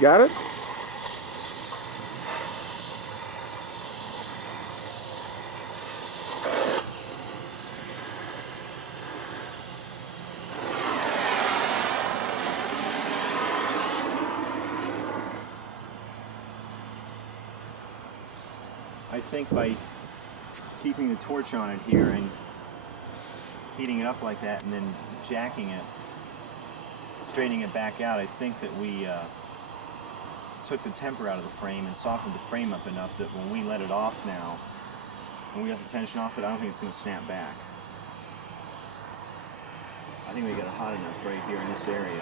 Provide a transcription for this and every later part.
Got it? I think by keeping the torch on it here and heating it up like that and then jacking it, straightening it back out, I think that we took the temper out of the frame and softened the frame up enough that when we let it off now, when we got the tension off it, I don't think it's going to snap back. I think we got it hot enough right here in this area.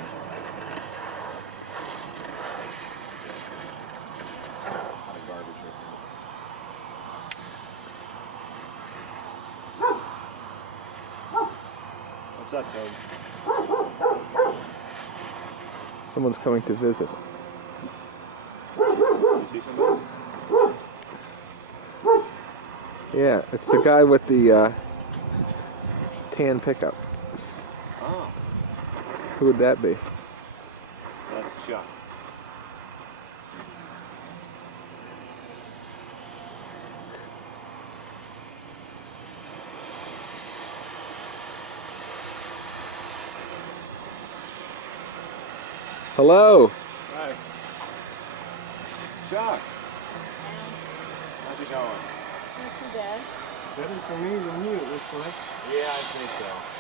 Hot of garbage right there. What's up, Toad? Someone's coming to visit. You see somebody? Yeah, it's the guy with the tan pickup. Oh, Who would that be? that's Chuck. Hello. Hi. Chuck. How's it going? Not too bad. Better for me than you, it looks like. Yeah, I think so.